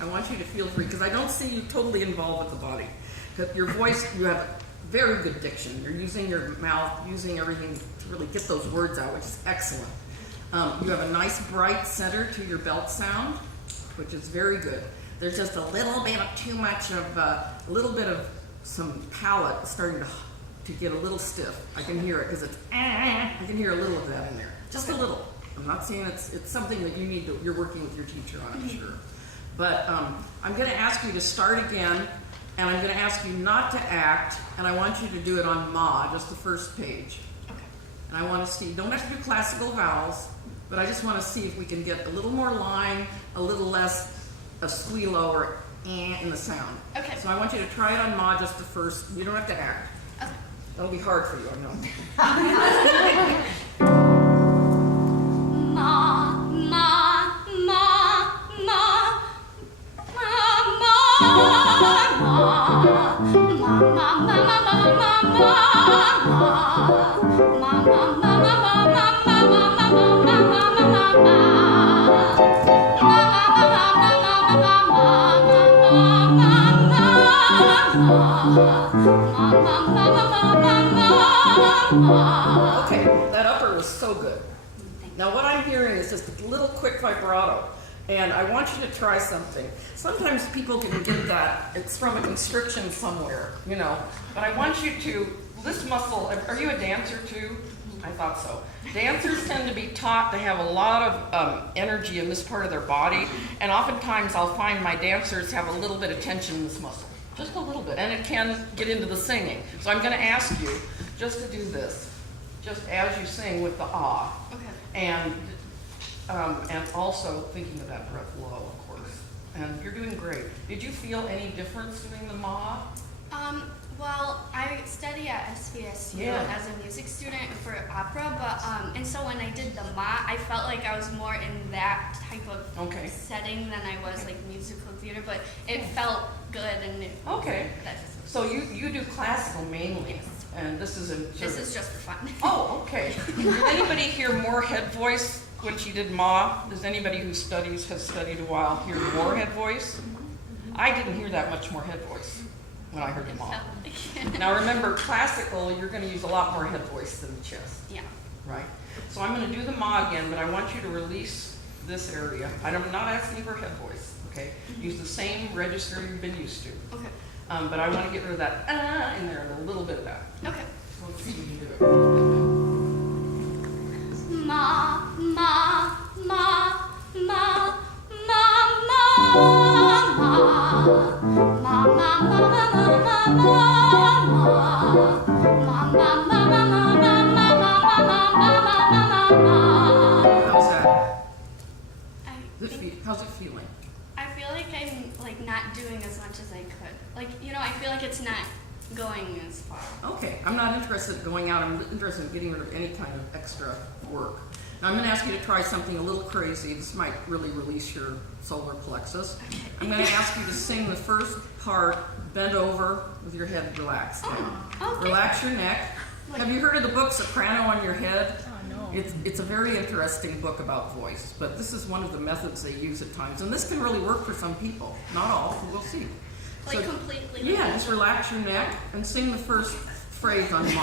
I want you to feel free, because I don't see you totally involved with the body. Your voice, you have very good diction. You're using your mouth, using everything to really get those words out, which is excellent. You have a nice bright center to your belt sound, which is very good. There's just a little bit of too much of, a little bit of some palate starting to get a little stiff. I can hear it because it's, I can hear a little of that in there. Just a little. I'm not saying it's something that you need to, you're working with your teacher on, I'm sure. But I'm going to ask you to start again, and I'm going to ask you not to act, and I want you to do it on ma, just the first page. Okay. And I want to see, don't have to do classical vowels, but I just want to see if we can get a little more line, a little less of squealo or in the sound. Okay. So I want you to try it on ma, just the first. You don't have to act. Okay. That'll be hard for you, I know. Ma, ma, ma, ma, Okay, that upper was so good. Now what I'm hearing is just a little quick vibrato, and I want you to try something. Sometimes people can get that, it's from a constriction somewhere, you know, but I want you to, this muscle, are you a dancer too? I thought so. Dancers tend to be taught to have a lot of energy in this part of their body, and oftentimes I'll find my dancers have a little bit of tension in this muscle. Just a little bit, and it can get into the singing. So I'm going to ask you just to do this, just as you sing with the ah. Okay. And also thinking of that breath low, of course. And you're doing great. Did you feel any difference doing the ma? Well, I study at SVSU as a music student for opera, but and so when I did the ma, I felt like I was more in that type of setting than I was like musical theater, but it felt good and it, So you do classical mainly, and this is this is just for fun. Oh, okay. Did anybody hear more head voice when she did ma? Does anybody who has studied a while hear more head voice? I didn't hear that much more head voice when I heard the ma. Now remember, classical, you're going to use a lot more head voice than the chest. Yeah. Right? So I'm going to do the ma again, but I want you to release this area. I'm not asking for head voice, okay? Use the same register you've been used to. Okay. But I want to get rid of that in there and a little bit of that. Okay. Let's see if you can do it. Ma, ma, ma, ma, ma, ma, How's that? How's it feeling? I feel like I'm like not doing as much as I could. Like, you know, I feel like it's not going as far. Okay, I'm not interested in going out. I'm interested in getting rid of any kind of extra work. Now I'm going to ask you to try something a little crazy. This might really release your solar plexus. I'm going to ask you to sing the first part bent over with your head relaxed down. Okay. Relax your neck. Have you heard of the book Soprano on Your Head? Oh, no. It's a very interesting book about voice, but this is one of the methods they use at times. And this can really work for some people. Not all, we'll see. Like completely. Yeah, just relax your neck and sing the first phrase on ma.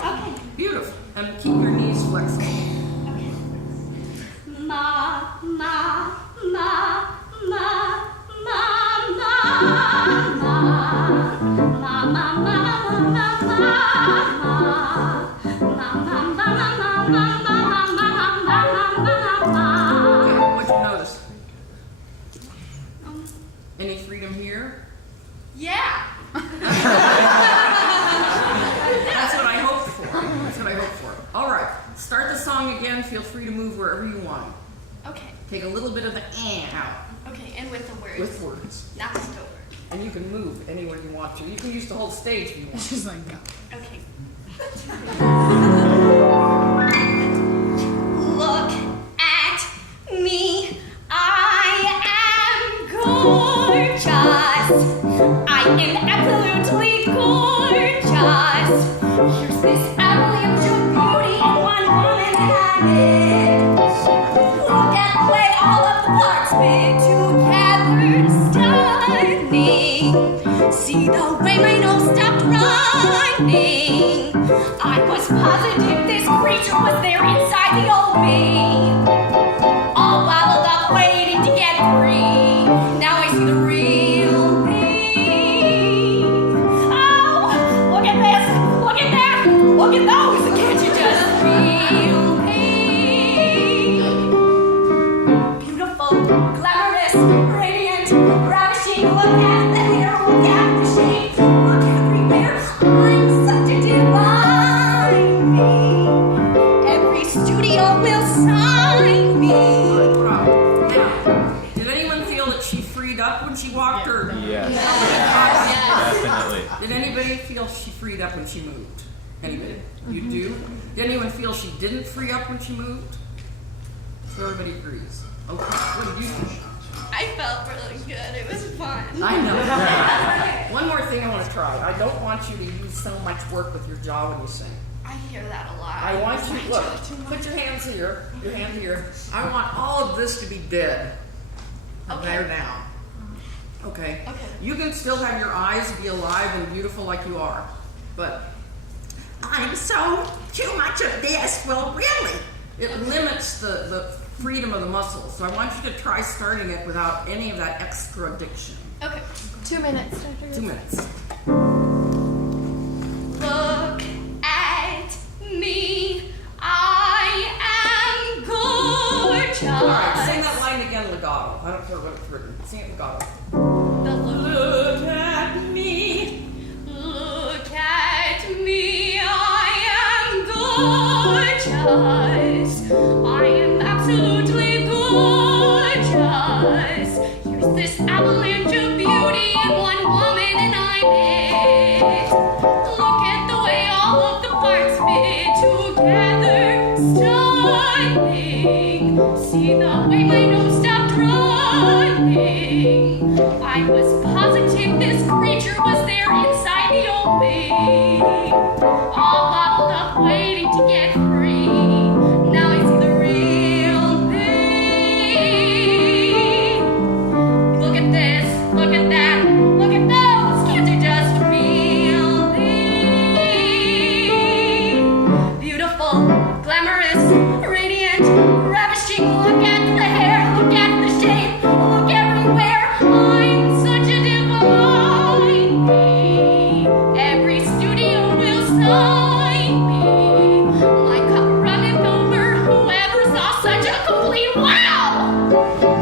Okay. Beautiful. And keep your knees flexible. Okay. Ma, ma, ma, ma, ma, ma, ma, ma, ma, What'd you notice? Any freedom here? yeah. That's what I hoped for. That's what I hoped for. All right. Start the song again. Feel free to move wherever you want. Okay. Take a little bit of the out Okay, and with the words. with words. Not just the word. And you can move anywhere you want to. You can use the whole stage if you want. She's like, no. Okay. Look at me. I am gorgeous. I am absolutely gorgeous. Here's this avalanche of beauty in one woman planet. Look at the way all of the parts fit. bit together, stunning. See the way my nose stopped running. I was positive this creature was there inside the old me. All bottled up, waiting to get free. Now I see the real me. Oh, look at this, look at that, look at those. Can't you just feel me? Beautiful, glamorous, radiant, ravishing. Look at the hair, look at the shape, look everywhere. I'm such a divine me. Every studio will sign me. Now, did anyone feel that she freed up when she walked her? Yes. Definitely. Did anybody feel she freed up when she moved? Anybody? You do? Did anyone feel she didn't free up when she moved? So everybody agrees. Okay, what did you think? I felt really good. It was fun. I know. One more thing I want to try. I don't want you to use so much work with your jaw when you sing. I hear that a lot. I want you, look, put your hands here, your hand here. I want all of this to be dead. Okay. There now. Okay? Okay. You can still have your eyes be alive and beautiful like you are, but I'm so too much of this. Well, really? It limits the freedom of the muscles. So I want you to try starting it without any of that extra diction. Okay. 2 minutes. 2 minutes. Look at me. I am gorgeous. All right, sing that line again legato. I don't care what it's written. Sing it legato. Look at me. Look at me. I am gorgeous. I am absolutely gorgeous. Here's this avalanche of beauty in one woman, and I'm it. Look at the way all of the parts fit together, stunning. See the way my nose stopped running. I was positive this creature was there inside the old me. All bottled up, waiting to get free. Now I see the real me. Look at this, look at that, look at those. Can't you just feel me? Beautiful, glamorous, radiant, ravishing. Look at the hair, look at the shape, look everywhere. I'm such a divine me. Every studio will sign me. My cup runneth over. Whoever saw such a complete wow.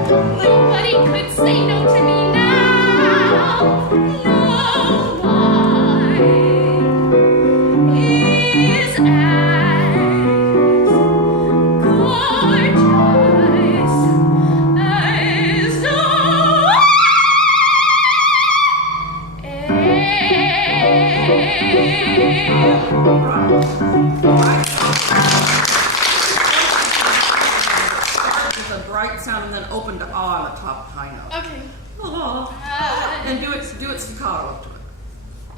Nobody could say no to me now. No one is as gorgeous as Start with a bright sound and then open to ah on the top high note. Okay. Oh. And do it staccato up to it.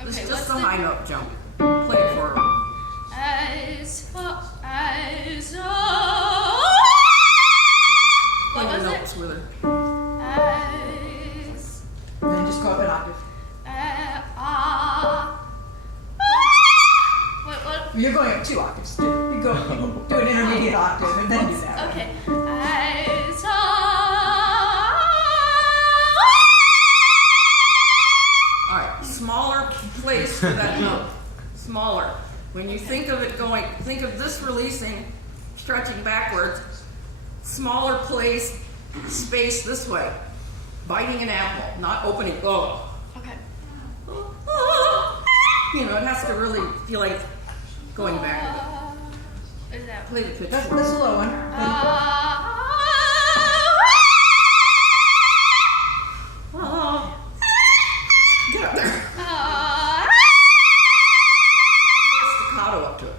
Okay, Just what's the the- high note jump. Play it for her. What Play the was notes it? with her. As Then just go up an octave. what? You're going up 2 octaves. You go do an intermediate octave and then do that. Okay. All right, smaller place for that note. Smaller. When you think of it going, think of this releasing, stretching backwards. Smaller place, space this way. Biting an apple, not opening. Oh. Okay. You know, it has to really feel like going back. Is that? Play the pitch. That's for her. a low one. Oh. Get up there. Do a staccato up to it.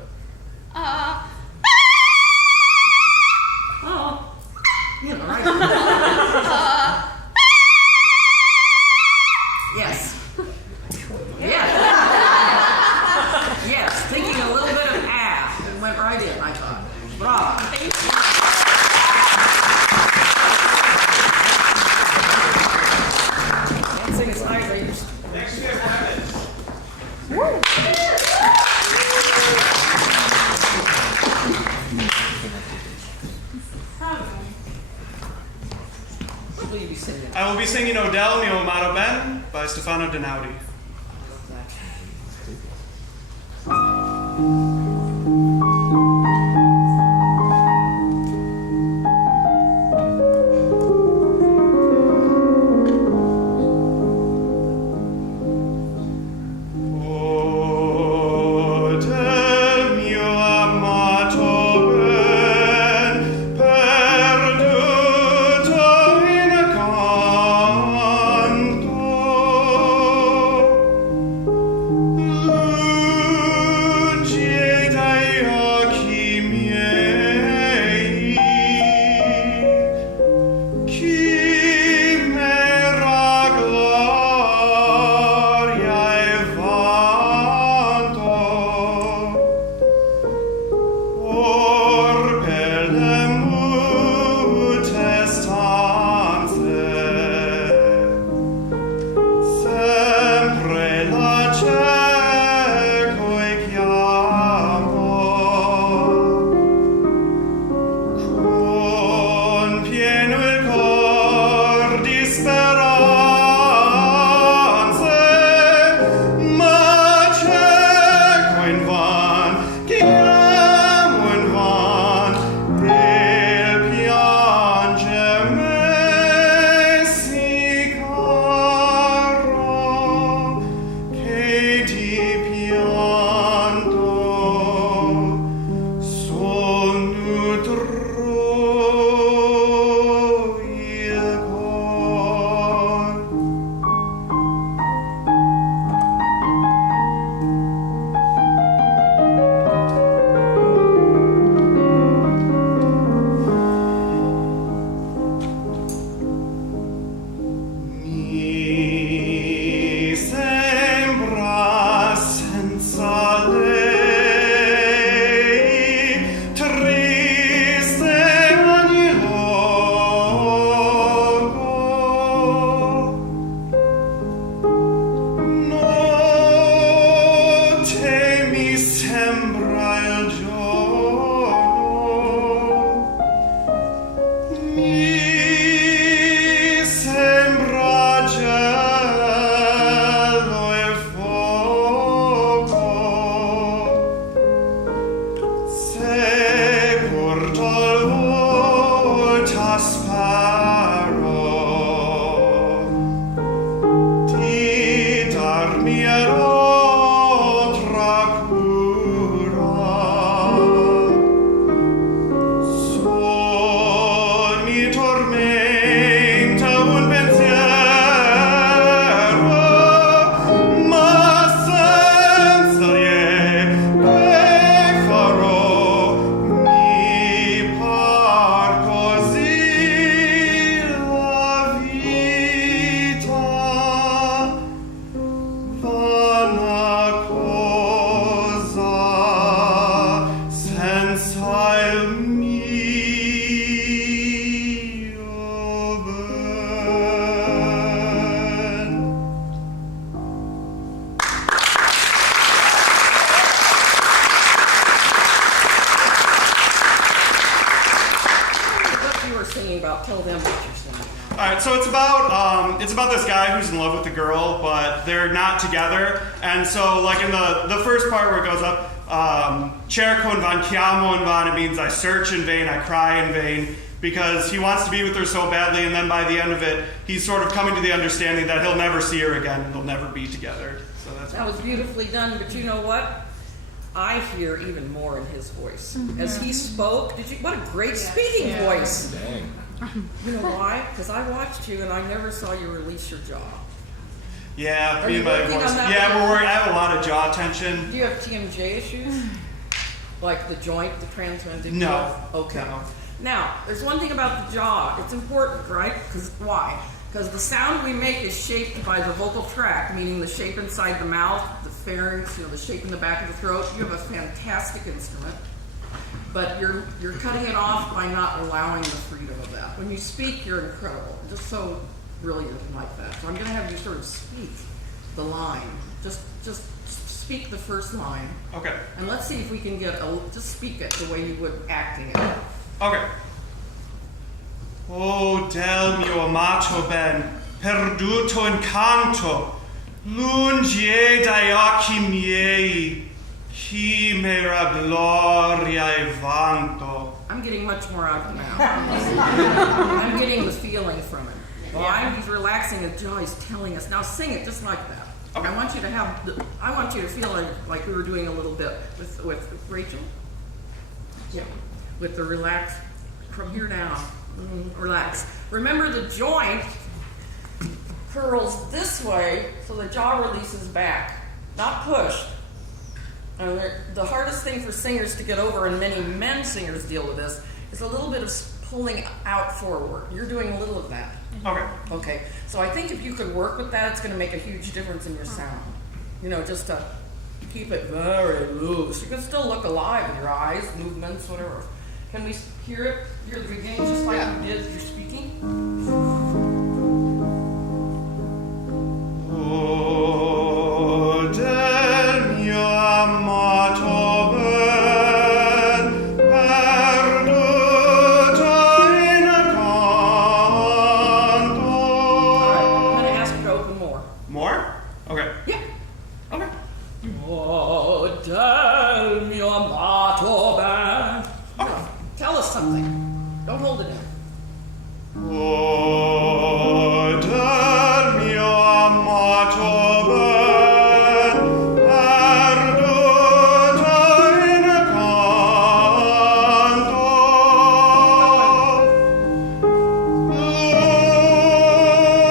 Oh. You know, right? Yes. Yes. Yes. Thinking a little bit of ah and went right in, I thought. Bravo. Thank you. will you be singing? I will be singing Odell Mio Amato Ben by Stefano Donaudi. It's about this guy who's in love with the girl, but they're not together. And so, like in the first part where it goes up, cerco in van, chiamo in van, it means I search in vain, I cry in vain, because he wants to be with her so badly, and then by the end of it, he's sort of coming to the understanding that he'll never see her again, and they'll never be together. So that was beautifully done, but you know what? I hear even more in his voice. Mm-hmm. As he spoke, what a great speaking voice. Dang. You know why? Because I watched you and I never saw you release your jaw. Yeah, me and my voice. Yeah, we're working. I have a lot of jaw tension. Do you have TMJ issues? Like the joint, the transmandibular? No. Okay. No. Now, there's one thing about the jaw. It's important, right? Because why? Because the sound we make is shaped by the vocal tract, meaning the shape inside the mouth, the pharynx, the shape in the back of the throat. You have a fantastic instrument. But you're cutting it off by not allowing the freedom of that. When you speak, you're incredible. Just so brilliant like that. So I'm going to have you sort of speak the line. Just speak the first line. Okay. And let's see if we can get just speak it the way you would acting it. Okay. Oh, del mio amato ben, perduto incanto, lungi dai occhi miei, chimera gloria e vanto. I'm getting much more out of him now. I'm getting the feeling from it. Why? He's relaxing his jaw. He's telling us. Now sing it just like that. Okay. I want you to I want you to feel like we were doing a little bit with Rachel. Yeah. With the relax from here down. Relax. Remember the joint curls this way so the jaw releases back, not pushed. And the hardest thing for singers to get over, and many men singers deal with this, is a little bit of pulling out forward. You're doing a little of that. Okay. Okay, so I think if you could work with that, it's going to make a huge difference in your sound. You know, just to keep it very loose. You can still look alive in your eyes, movements, whatever. Can we hear it? Hear the beginning just like you did you're speaking? Oh, del mio amato ben, perduto in canto. I'm going to ask you to open more. More? Okay. Yeah. Okay. Oh, del mio amato ben. Oh, tell us something. Don't hold it in. Oh, del mio amato ben, perduto in canto.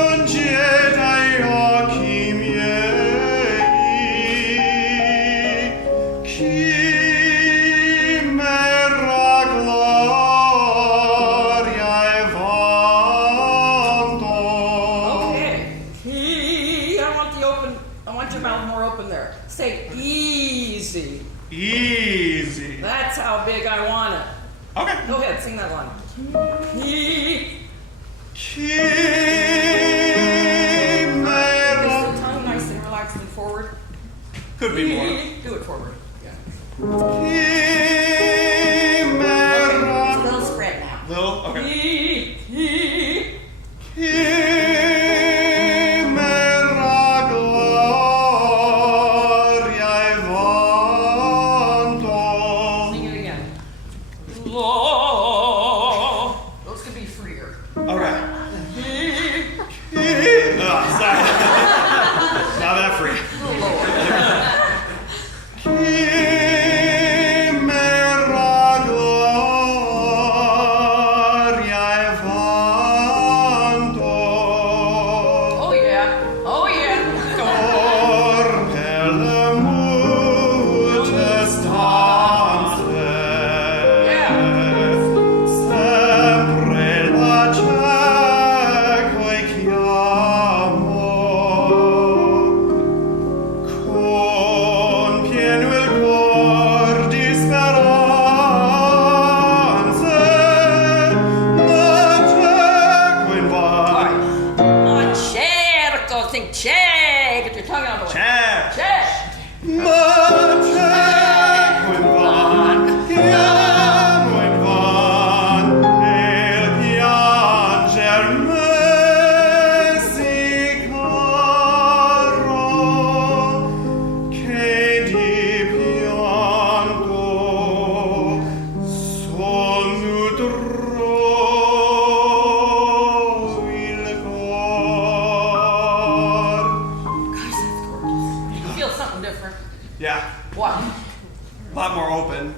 Lungi dai occhi miei, chimera gloria e vanto. Okay. I want your mouth more open there. Say easy. Easy. That's how big I want it. Okay. Go ahead, sing that line. Chimera. Is the tongue nice and relaxed and forward? Could be more. Do it forward. Yeah. It's a Chimera. little spread now. Little? Okay. Chimera gloria e vanto. Sing it again. Those could be freer. Okay. Sorry. Not that free. A little lower. Chimera gloria e vanto. Oh yeah. Oh yeah. Go on. Or per le mute stanze, sempre la cieco e chiamo, con pieno il cor di speranze, ma cieco in van. On cerco, sing che. Get your tongue out of the way. C'è. Che. Ma cieco in van, chiamo in van, e il pianger me si caro, che di pianto sol nutro il cor. Gosh, that's gorgeous. You feel something different. Yeah, What? a lot more open.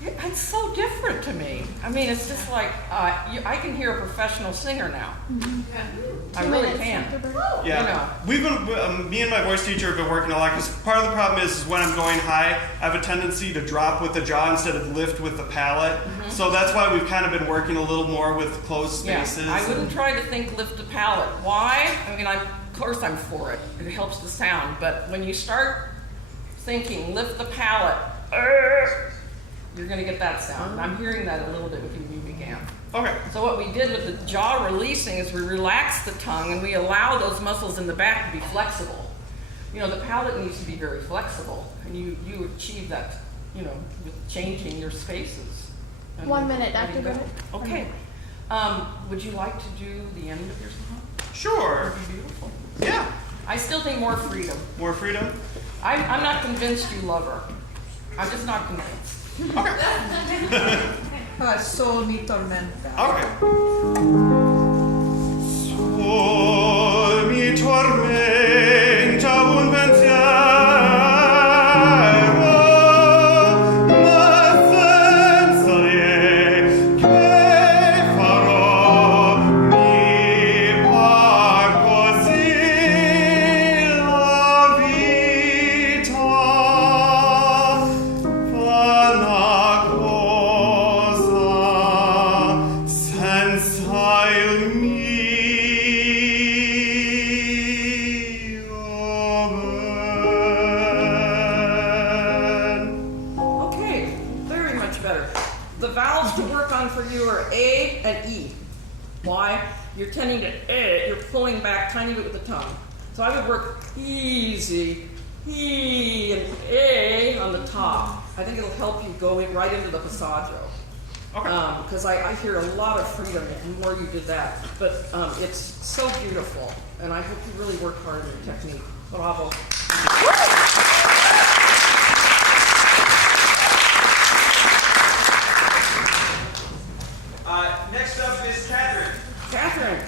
It's so different to me. I mean, it's just like I can hear a professional singer now. I really can. Yeah, You know. we've been. Me and my voice teacher have been working a lot because part of the problem is when I'm going high, I have a tendency to drop with the jaw instead of lift with the palate. So that's why we've kind of been working a little more with closed spaces. Yeah, I wouldn't try to think lift the palate. Why? I mean, of course I'm for it. It helps the sound. But when you start thinking lift the palate, you're going to get that sound. And I'm hearing that a little bit with you began. Okay. So what we did with the jaw releasing is we relaxed the tongue and we allow those muscles in the back to be flexible. You know, the palate needs to be very flexible, and you achieve that, you know, with changing your spaces. And 1 minute, letting Dr. go. Bennett. Okay. Would you like to do the end of your song? Sure. That'd be beautiful. Yeah. I still think more freedom. More freedom? I'm not convinced you love her. I'm just not convinced. Sol mi tormenta. Okay. Sol mi tormenta un pensiero, ma senza lei che farò? Mi par così la vita, vana cosa senza il mio ben. Okay, very much better. The vowels to work on for you are A and E. Why? You're tending to A, you're pulling back tiny bit with the tongue. So I would work easy, E and A on the top. I think it'll help you go right into the passaggio. Okay. Because I hear a lot of freedom the more you did that. But it's so beautiful, and I hope you really work hard on your technique. Bravo. Next up is Catherine. Catherine.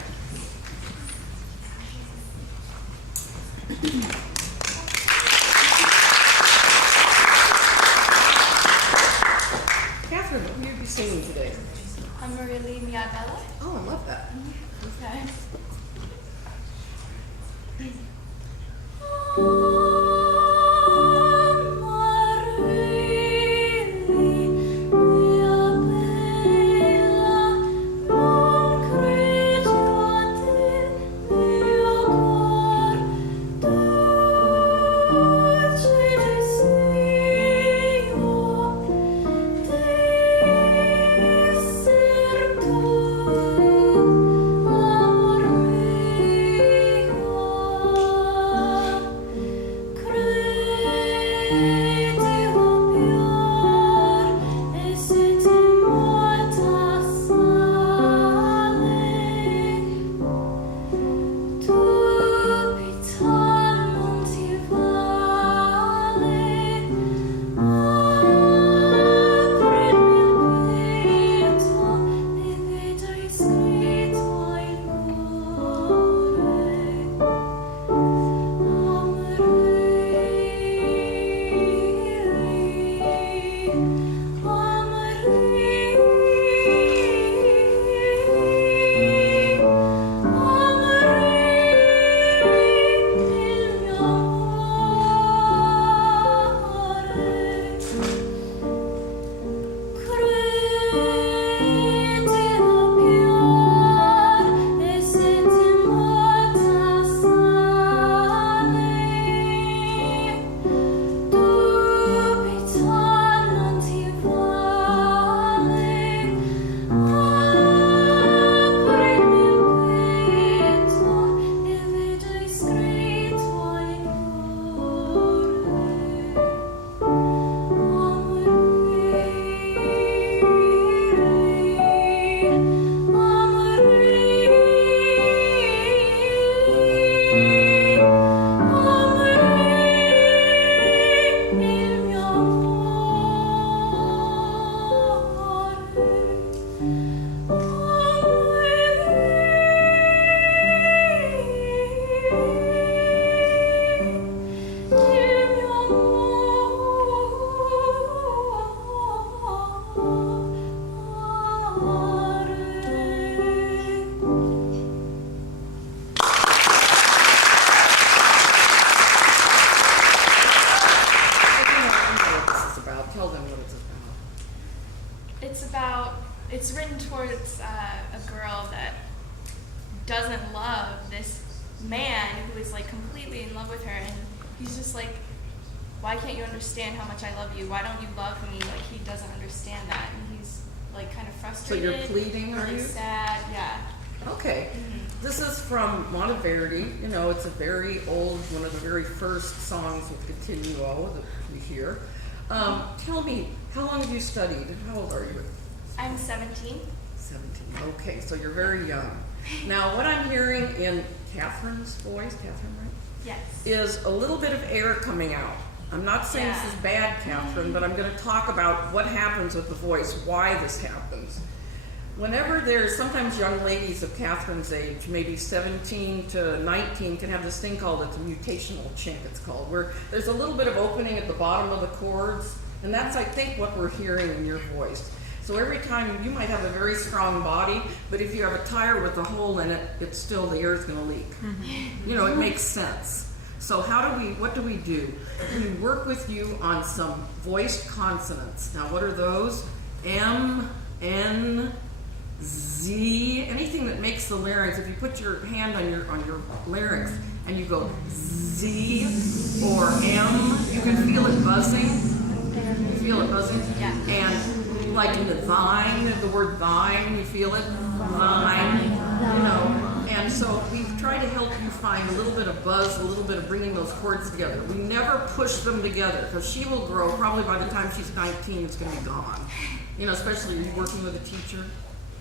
Catherine, what will you be singing today? Amarili Mia Bella. Oh, I love that. Okay. It's written towards a girl that doesn't love this man who is like completely in love with her, and he's just like, why can't you understand how much I love you? Why don't you love me? Like, he doesn't understand that, and he's like kind of frustrated. So you're pleading, are really you? Sad, yeah. Okay. This is from Monteverdi. You know, it's a very old, one of the very first songs with continuo that we hear. Tell me, how long have you studied? How old are you? I'm 17. 17. Okay, so you're very young. Now, what I'm hearing in Catherine's voice, Catherine, right? Yes. Is a little bit of air coming out. I'm not saying this is bad, Catherine, but I'm going to talk about what happens with the voice, why this happens. Whenever there's, sometimes young ladies of Catherine's age, maybe 17 to 19, can have this thing called a mutational chink, it's called, where there's a little bit of opening at the bottom of the chords, and that's, I think, what we're hearing in your voice. So every time, you might have a very strong body, but if you have a tire with a hole in it, it's still, the air is going to leak. Mm-hmm. You know, it makes sense. So what do? We work with you on some voiced consonants. Now, what are those? M, N, Z, anything that makes the larynx. If you put your hand on your larynx and you go Z or M, you can feel it buzzing. You feel it buzzing? Yeah. And like in the thine, the word thine, you feel it? Thine, you know. And so we try to help you find a little bit of buzz, a little bit of bringing those chords together. We never push them together because she will grow. Probably by the time she's 19, it's going to be gone. You know, especially if you're working with a teacher.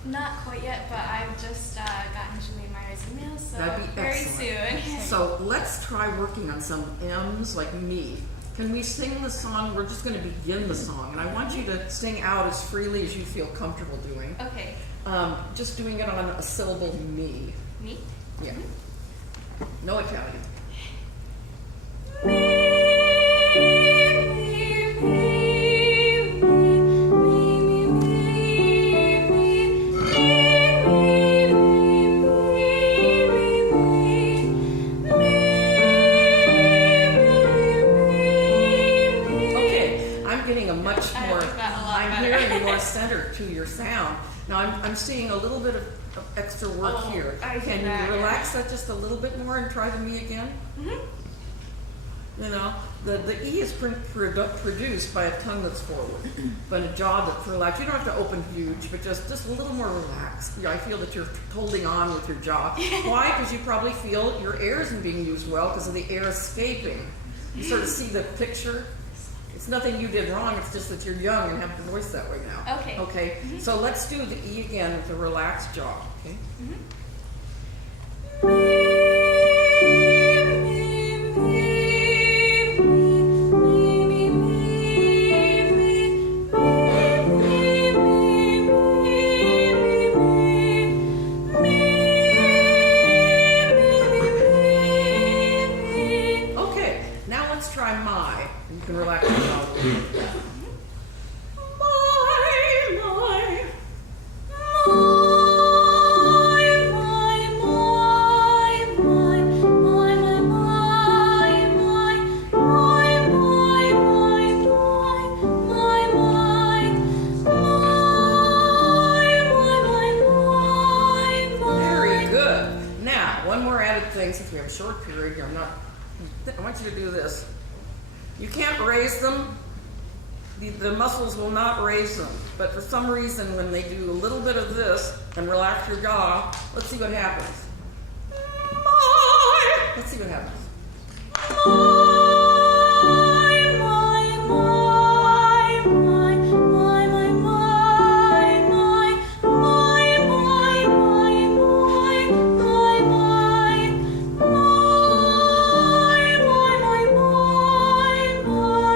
Not quite yet, but I've just gotten Julie Meyer's email, so That'd be very excellent. soon. So let's try working on some M's like me. Can we sing the song? We're just going to begin the song, and I want you to sing out as freely as you feel comfortable doing. Okay. Just doing it on a syllable, me. Me? Yeah. No Italian. Okay, I'm getting a much more, I'm hearing more center to your sound. Now I'm seeing a little bit of extra work here. Can you relax that just a little bit more and try the me again? Mm-hmm. You know, the E is produced by a tongue that's forward, but a jaw that's relaxed. You don't have to open huge, but just a little more relaxed. Yeah, I feel that you're holding on with your jaw. Why? Because you probably feel your air isn't being used well because of the air escaping. You sort of see the picture. It's nothing you did wrong, it's just that you're young and have the voice that way now. Okay. Okay, so let's do the E again with a relaxed jaw, okay? Okay, now let's try my. You can relax your jaw a little bit. Very good. Now, one more added thing, since we have a short period here, I want you to do this. You can't raise them. The muscles will not raise them. But for some reason, when they do a little bit of this and relax your jaw, let's see what happens. Let's see what happens.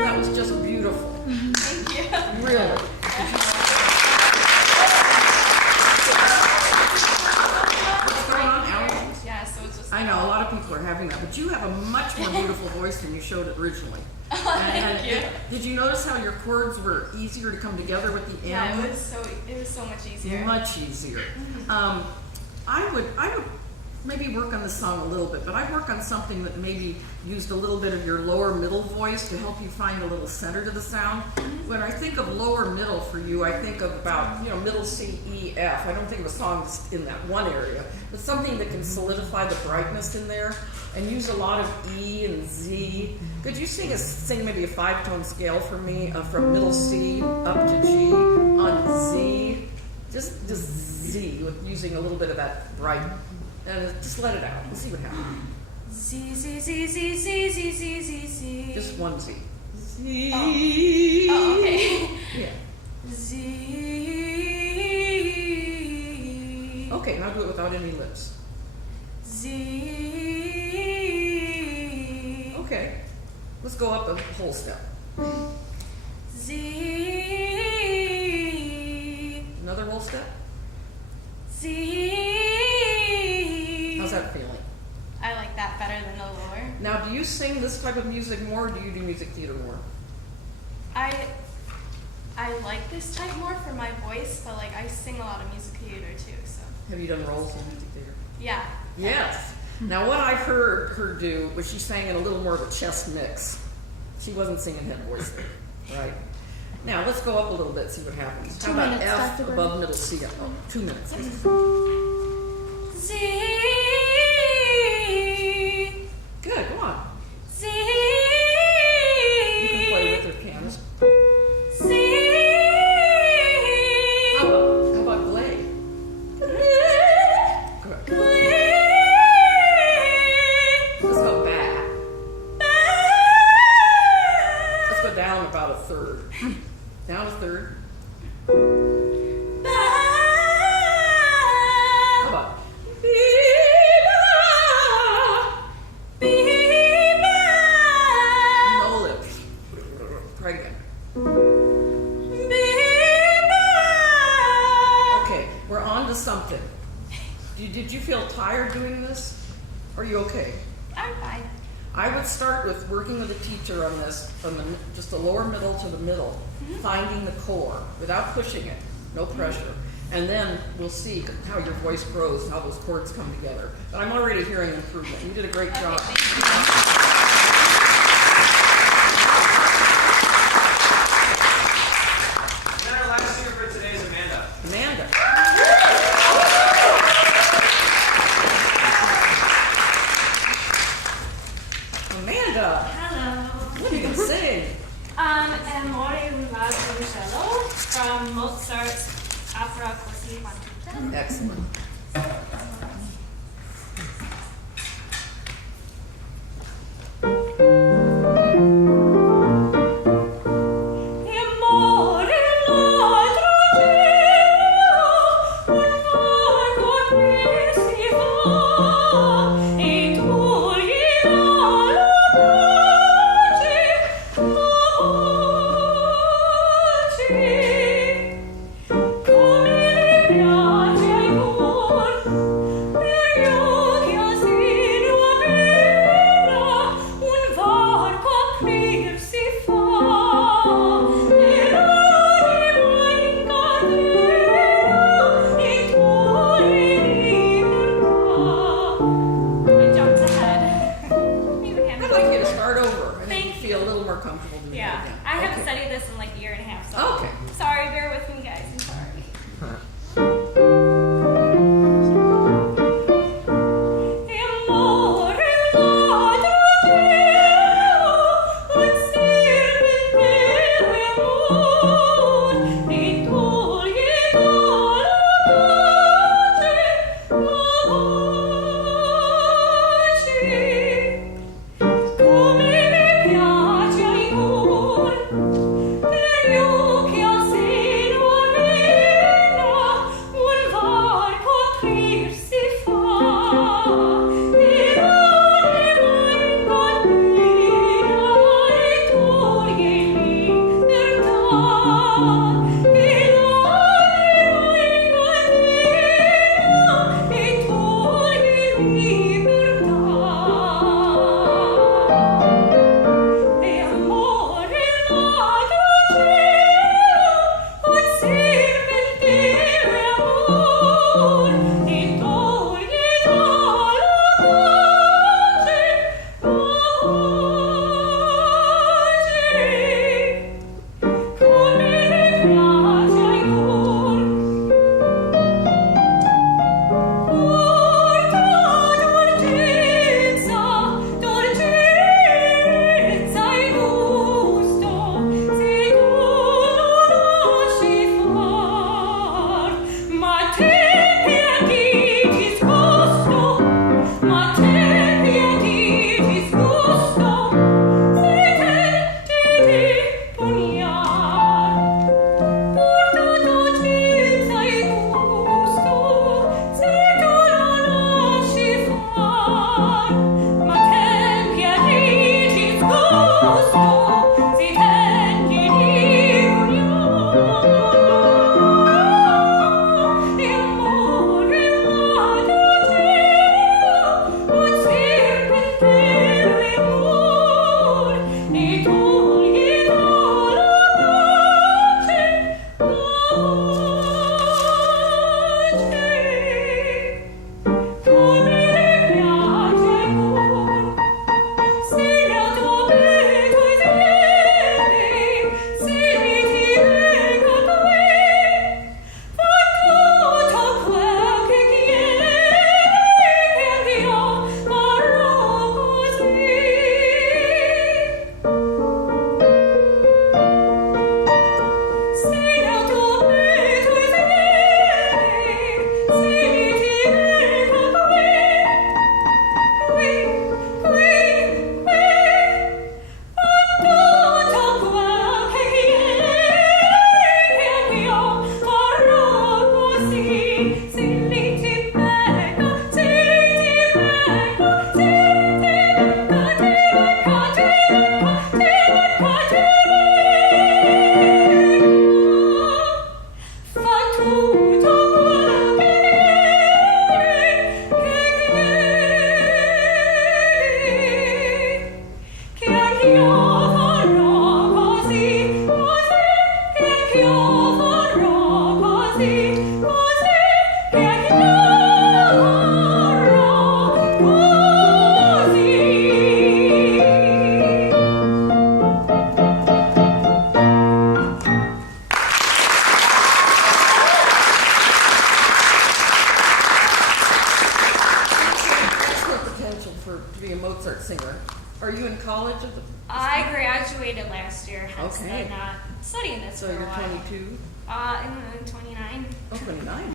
That was just beautiful. Thank you. Really. What's going on, allergies? Yeah, so it's just. I know a lot of people are having that, but you have a much more beautiful voice than you showed originally. Thank you. Did you notice how your chords were easier to come together with the M? Yeah, it was so much easier. Much easier. I would maybe work on the song a little bit, but I work on something that maybe used a little bit of your lower middle voice to help you find a little center to the sound. When I think of lower middle for you, I think of about, middle C, E, F. I don't think of a song just in that one area, but something that can solidify the brightness in there and use a lot of E and Z. Could you sing maybe a 5-tone scale for me from middle C up to G on Z? Just Z with using a little bit of that bright, and just let it out and see what happens. Z Z Z Z Z Z Z Z Z. Just one Z. Z. Oh, okay. Yeah. Z Okay, now do it without any lips. Z. Okay. Let's go up a whole step. Z. Another whole step. Z. How's that feeling? I like that better than the lower. Now, do you sing this type of music more, or do you do music theater more? I like this type more for my voice, but like I sing a lot of music theater too, so. Have you done roles in music theater? Yeah. Yes. Now, what I heard her do was she sang in a little more of a chest mix. She wasn't singing head voice there, right? Now, let's go up a little bit, see what happens. How about F above middle C? Oh, 2 minutes. Z. Good, go on. Z. You can play with her pianist. Z. How about glade? Good. Let's go back. Let's go down about a third. Down a third. How about no lips? Try again. Okay, we're on to something. Did you feel tired doing this? Are you okay? I'm fine. I would start with working with a teacher on this from just the lower middle to the middle, finding the core without pushing it, no pressure. And then we'll see how your voice grows and how those chords come together. But I'm already hearing improvement. You did a great job. And then our last singer for today is Amanda. Amanda. Amanda, Hello. what are you going to sing? Amore un vaso di cello from Mozart's opera Così fan tutte. Excellent. I jumped ahead. I'd like you to start over and then you feel a little more comfortable doing it Yeah, again. I haven't Okay. studied this in like a year and a half, so Okay. sorry, bear with me guys, I'm sorry. Come mi piace ai cuor, per io che al seno Mozart singer. Are you in college at the? I graduated last year, hence Okay. I'm not studying this So for a you're while. 22. I'm 29. Oh, 29.